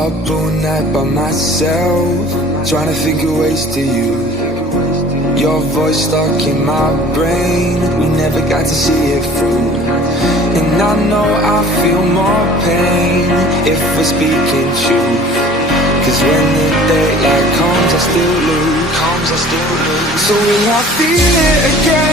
Up all night by myself, trying to think of ways to you. Your voice stuck in my brain, we never got to see it through. And I know I feel more pain if we're speaking truth. Cause when the daylight comes I still lose. So will I feel it again?